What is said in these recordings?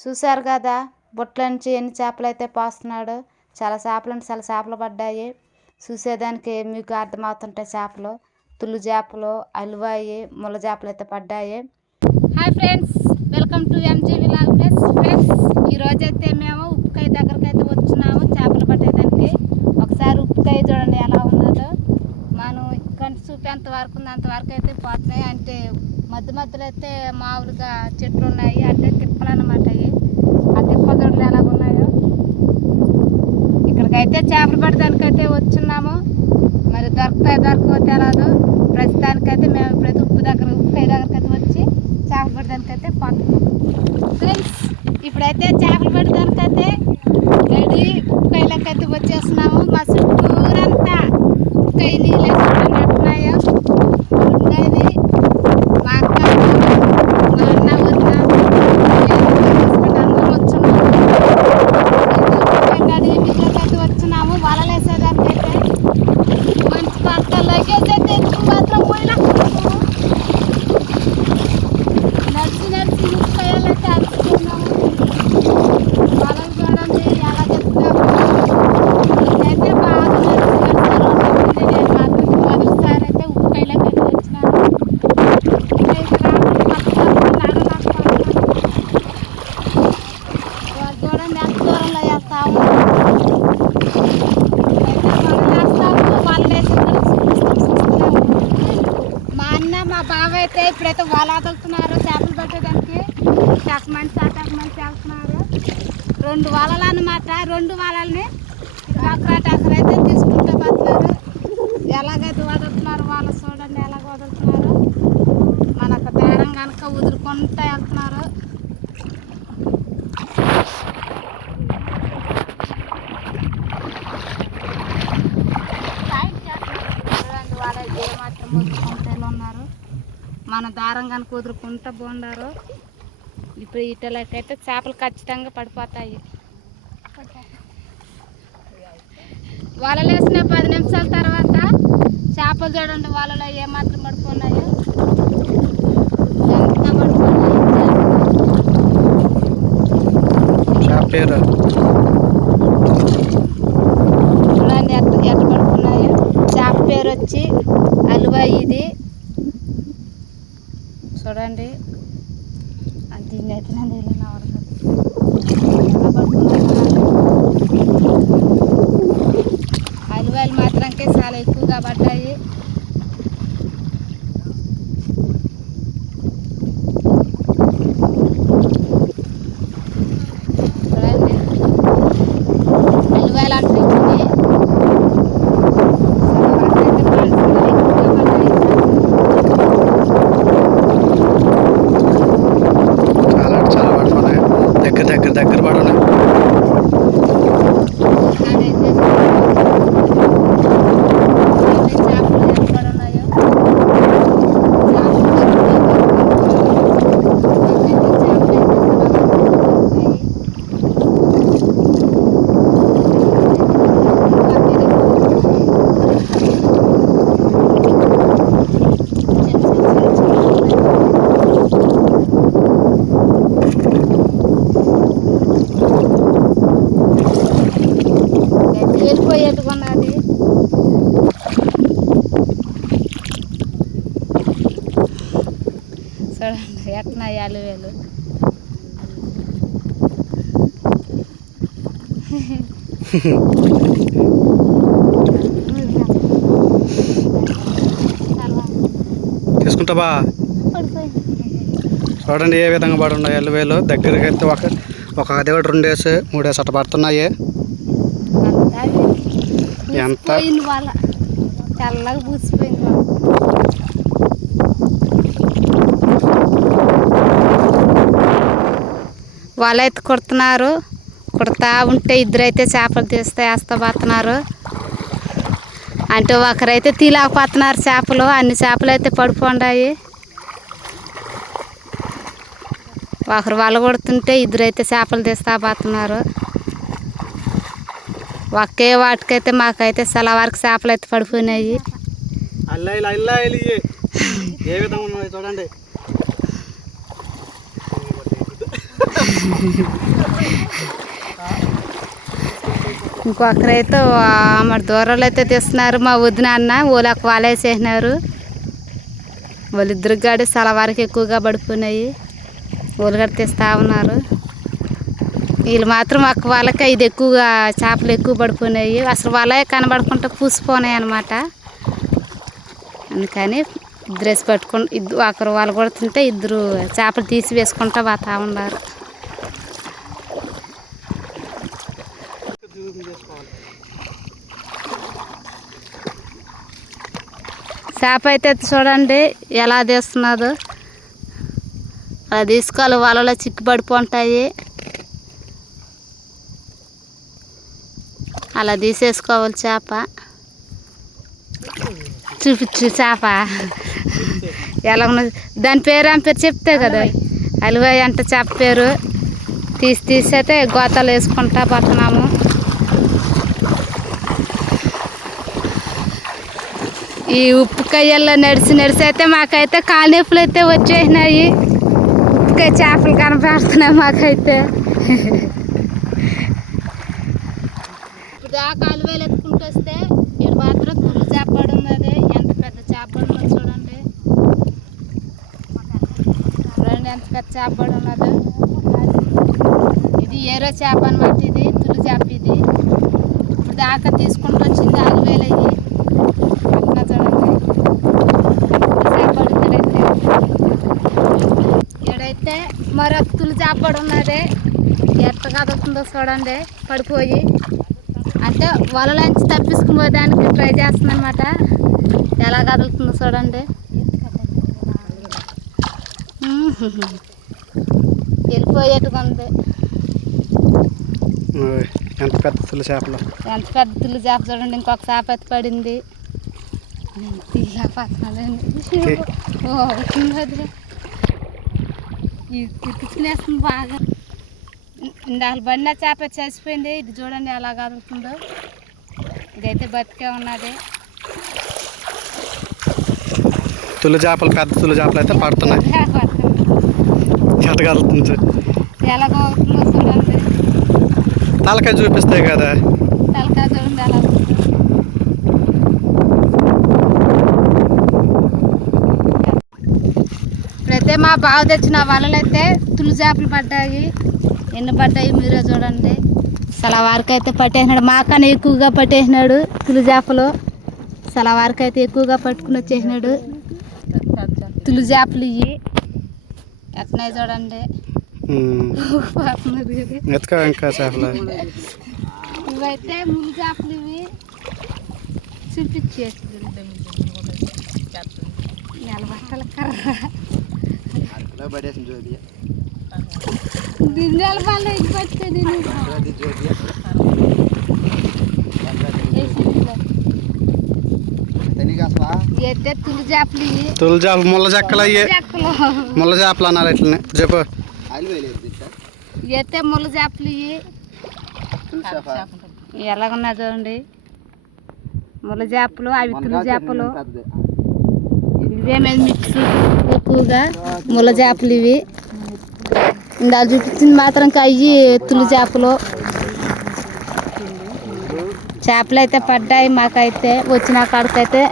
చూశారు కదా బుట్టల నుంచి ఎన్ని చేపలు అయితే పోస్తున్నాడు. చాలా చేపలు అంటే చాలా చేపలు పడ్డాయి. చూసేదానికి మీకు అర్థమవుతుంటాయి. చేపలు తుల్లు చేపలు, అలువాయి, ముళ్ళ చేపలు అయితే పడ్డాయి. Hi friends, welcome to MG vlog friends. ఈరోజైతే మేము ఉప్పుకాయ దగ్గరకు అయితే వచ్చినాము చేపలు పట్టేదానికి. ఒకసారి ఉప్పుకాయ చూడండి ఎలా ఉన్నదో. మనం ఇక్కడ చూపేంత వరకు ఉంది, అంతవరకు అయితే పోతున్నాయి. అంటే మధ్య మధ్యలో అయితే మామూలుగా చెట్లు ఉన్నాయి, అంటే తిప్పలు అన్నమాట. ఆ తిప్పలు చూడండి ఎలా ఉన్నాయో. ఇక్కడికైతే చేపలు పట్టడానికైతే వచ్చున్నాము. మరి దొరకతాయి దొరకవో తెలియదు. ప్రస్తుతానికైతే మేము ఇప్పుడైతే ఉప్పుకాయ దగ్గరకైతే వచ్చి చేపలు పట్టడానికైతే పోతున్నాం ఫ్రెండ్స్. ఇప్పుడైతే చేపలు పట్టడానికైతే రెడీ ఉప్పుకాయలకైతే వచ్చేస్తున్నాము. మా చుట్టూరంతా ఉప్పుకాయ నీళ్ళు వేసుకుంటున్నాయో ఉండేది. మా అక్క, మా అన్న వద్ద వీళ్ళకైతే వచ్చినాము. వలలు వేసేదానికైతే మంచి పంట లగేజ్ అయితే ఎక్కువ మాత్రం పోయినా నడిచి నడిచి ఉప్పుకాయలైతే అడుగుతున్నాము. వలలు చూడండి ఎలా చెప్తాము. అయితే బాగా నడిచి నేను మాత్రం మొదటిసారి అయితే ఉప్పుకాయలకైతే వచ్చినాను. చూడండి ఎంత దూరంలో వేస్తాము. మా అన్న మా బావ అయితే ఇప్పుడైతే వల వదులుతున్నారు చేపలు పట్టేదానికి. మంచి వెళ్తున్నారు. 2 వలలు అన్నమాట. 2 వలల్ని అక్కడైతే తీసుకుంటూ పోతున్నారు. ఎలాగైతే వదులుతున్నారు వాళ్ళు చూడండి ఎలాగ వదులుతున్నారు. మనకు దారం కనుక వదులుకుంటూ వెళ్తున్నారు. వాళ్ళైతే ఏమాత్రం వదులుకుంటూ ఉన్నారు. మన దారం కనుక వదులుకుంటూ బాగున్నారు. ఇప్పుడు ఇటలకైతే చేపలు ఖచ్చితంగా పడిపోతాయి. వలలు వేసిన 10 నిమిషాల తర్వాత చేపలు చూడండి వలలో ఏమాత్రం పడిపోయినాయో. ఎంత పడిపోయినాయి చూడండి ఎట్ట పడుకున్నాయో. చేప పేరు వచ్చి అలువాయి. ఇది చూడండి దీన్ని అయితే నేను ఎలా పడుకున్నాయి. అలువాయిలు మాత్రంకే చాలా ఎక్కువగా పడ్డాయి. చూడండి అలువాయిలు అంటే దగ్గర పడాలి. వెళ్ళిపోయేట్టుకున్నది. చూడండి ఎట్లా అలువేలు. తీసుకుంటావా? చూడండి ఏ విధంగా పడి ఉన్నాయి అల్లువేలు. దగ్గరికి అయితే ఒక అదేవాడు 2 వేసి 3 వేసి అట్ట పడుతున్నాయి. ఎంత వాళ్ళ తెల్లగా పూసిపోయింది. వాళ్ళైతే కుడుతున్నారు. కుడతా ఉంటే ఇద్దరైతే చేపలు తీస్తే వేస్తా పోతున్నారు. అంటే ఒకరైతే తీలాకపోతున్నారు చేపలు. అన్ని చేపలు అయితే పడిపోండాయి. ఒకరు వల కొడుతుంటే ఇద్దరైతే చేపలు తీస్తా పోతున్నారు. ఒకే వాటికైతే మాకైతే చాలా వరకు చేపలు అయితే పడిపోయినాయి. ఏ విధంగా ఉన్నాయి చూడండి. ఇంకొకరైతే మరి దూరాలు అయితే తీస్తున్నారు. మా వదిన అన్న ఓలకు వాలేసేసినారు. వాళ్ళిద్దరికి గాడి చాలా వరకు ఎక్కువగా పడిపోయినాయి. ఓలుగడ తీస్తూ ఉన్నారు. వీళ్ళు మాత్రం వాళ్ళకి ఇది ఎక్కువగా చేపలు ఎక్కువ పడిపోయినాయి. అసలు వాళ్ళే కనబడుకుంటే పూసిపోయినాయి అన్నమాట. అందుకని ఇద్దరు వేసి పట్టుకుని ఒకరు వాళ్ళు కూడా తింటే ఇద్దరు చేపలు తీసి వేసుకుంటా పోతా ఉన్నారు. చేప అయితే చూడండి ఎలా తీస్తున్నదో. అలా తీసుకోవాలి, వలలో చిక్కు పడిపోంటాయి. అలా తీసేసుకోవాలి చేప. చూపించు చేప ఎలా ఉన్నది. దాని పేరు ఏం పేరు చెప్తే కదా, అలివాయి అంటే చేప పేరు. తీసి అయితే గోతాలు వేసుకుంటా పోతున్నాము. ఈ ఉప్పు కయ్యల్లో నడిచి అయితే మాకైతే కాలు నొప్పులు అయితే వచ్చేసినాయి. ఉప్పుకాయ చేపలు కనపడుతున్నాయి మాకైతే. ఇప్పుడు దాకా అలివేలు ఎత్తుకుంటూ వస్తే ఇక్కడ మాత్రం తుల్లు చేప పడి ఉన్నది. ఎంత పెద్ద చేప పడి ఉన్నది చూడండి. ఎంత పెద్ద చేప పడి ఉన్నది. ఇది ఏరో చేప అనమాట. ఇది తుల్లు చేప. ఇది ఇప్పుడు దాకా తీసుకుంటూ వచ్చింది అలివేలు అయ్యి. ఇక్కడైతే మరొక తులి చేప పడి ఉన్నది. ఎట్ట కదులుతుందో చూడండి. పడిపోయి అంటే వలలోంచి తప్పించుకుని పోదానికి ట్రై చేస్తుంది అనమాట. ఎలా కదులుతుందో చూడండి. వెళ్ళిపోయేట్టుగా ఉంది. ఎంత పెద్ద తులి చేపలు, ఎంత పెద్ద తులి చేప చూడండి. ఇంకొక చేప అయితే పడింది. తినేస్తుంది బాగా. ఇందాక బండి చేప చచ్చిపోయింది. ఇది చూడండి ఎలా కదులుతుందో. ఇదైతే బతికే ఉన్నది. తులి చేపలు, పెద్ద తులి చేపలు అయితే పడుతున్నాయి. ఎట్ట కదులుతుంది, ఎలా కదులుతుందో చూడండి. తలకాయ చూపిస్తాయి కదా. తలకాయ చూడండి ఎలా. ఇప్పుడైతే మా బావ తెచ్చిన వలలు అయితే తులి చేపలు పడ్డాయి. ఎన్ని పడ్డాయి మీరే చూడండి. సలవారికి అయితే పట్టేసినాడు. మాకన్నా ఎక్కువగా పట్టేసినాడు తులి చేపలు. సలవారికి అయితే ఎక్కువగా పట్టుకుని వచ్చేసినాడు తులి చేపలు. ఇవి ఎట్నాయి చూడండి. ఇవైతే ముళ్ళు చేపలు. ఇవి చూపించేసి బట్టల కర్ర దింజాల పళ్ళు ఇది పట్టేది. అయితే తులి చేపలు. ఇవి తులి చేప ముళ్ళ చెక్కలు. అయ్యి ముళ్ళ చేపలు అన్నారు. ఇట్లనే చెప్పు. అయితే ముళ్ళ చేపలు. ఇవి ఎలాగున్నా చూడండి. ముళ్ళ చేపలు, అవి తులి చేపలు. ఇవేమేమి మిక్స్ ఎక్కువగా ముళ్ళ చేపలు. ఇవి ఇందా చూపించింది మాత్రం అయ్యి తులి చేపలు. చేపలు అయితే పడ్డాయి మాకైతే వచ్చిన కాడికైతే.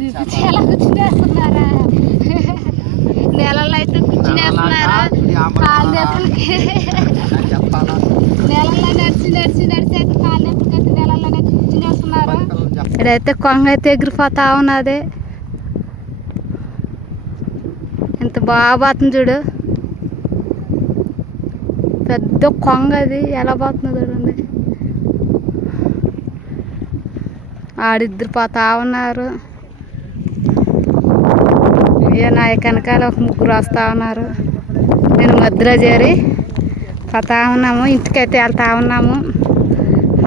చూపించి ఎలా కూర్చునేస్తున్నారా. నెలలో అయితే కూర్చునేస్తున్నారా. కాలు నొప్పులకి నెలల్లో నడిచి అయితే కాలు నొప్పులకి అయితే నెలల్లోనే కూర్చునేస్తున్నారు. ఇక్కడైతే కొంగ అయితే ఎగిరిపోతా ఉన్నది. ఎంత బాగా పోతుంది చూడు. పెద్ద కొంగ అది ఎలా పోతుందో చూడండి. ఆడిద్దరు పోతా ఉన్నారు. నా వెనకాల ఒక ముగ్గురు వస్తూ ఉన్నారు. నేను మధ్యలో చేరి పోతా ఉన్నాము. ఇంటికైతే వెళ్తా ఉన్నాము.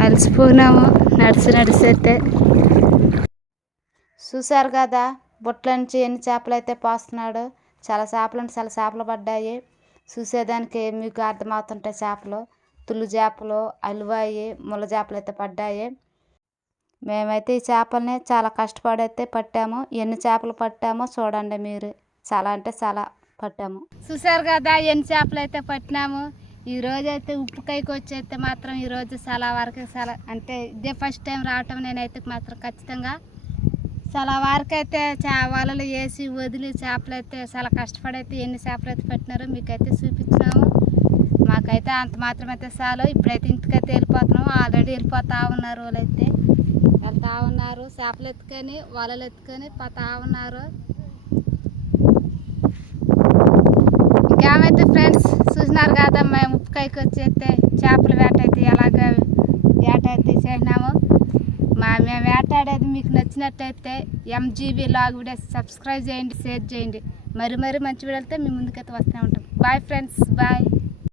అలసిపోయినాము నడిచి అయితే. చూసారు కదా బుట్టల నుంచి ఎన్ని చేపలు అయితే పోస్తున్నాడు. చాలా చేపలు అంటే చాలా చేపలు పడ్డాయి. చూసేదానికి మీకు అర్థమవుతుంటాయి చేపలు. తుల్లు చేపలు, అలివాయి, ముళ్ళ చేపలు అయితే పడ్డాయి. మేమైతే ఈ చేపల్ని చాలా కష్టపడి అయితే పట్టాము. ఎన్ని చేపలు పట్టామో చూడండి మీరు. చాలా అంటే చాలా పట్టాము. చూసారు కదా ఎన్ని చేపలు అయితే పట్టినాము. ఈ రోజు అయితే ఉప్పుకాయకి వచ్చి మాత్రం ఈరోజు చాలా వరకు చాలా అంటే ఇదే ఫస్ట్ టైం రావటం. నేనైతే మాత్రం ఖచ్చితంగా చాలా వరకు అయితే వలలు వేసి వదిలి చేపలు అయితే చాలా కష్టపడి అయితే ఎన్ని చేపలు అయితే పట్టినారో మీకైతే చూపించినాము. మాకైతే అంత మాత్రం అయితే చాలు. ఇప్పుడైతే ఇంటికైతే వెళ్ళిపోతున్నాము. ఆల్రెడీ వెళ్ళిపోతా ఉన్నారు, వాళ్ళైతే వెళ్తా ఉన్నారు. చేపలు ఎత్తుకొని వలలు ఎత్తుకొని పోతా ఉన్నారు. ఇంకేమైతే ఫ్రెండ్స్ చూసినారు కదా మేము ఉప్పుకాయకి వచ్చేస్తే చేపల వేట అయితే ఎలాగ వేట అయితే చేసినాము. మేము వేటాడేది మీకు నచ్చినట్టయితే MGB లాగ్ వీడియో సబ్స్క్రైబ్ చేయండి, షేర్ చేయండి. మరి మంచి వీడియోలతో మీ ముందుకైతే వస్తూ ఉంటాం. Bye friends, bye.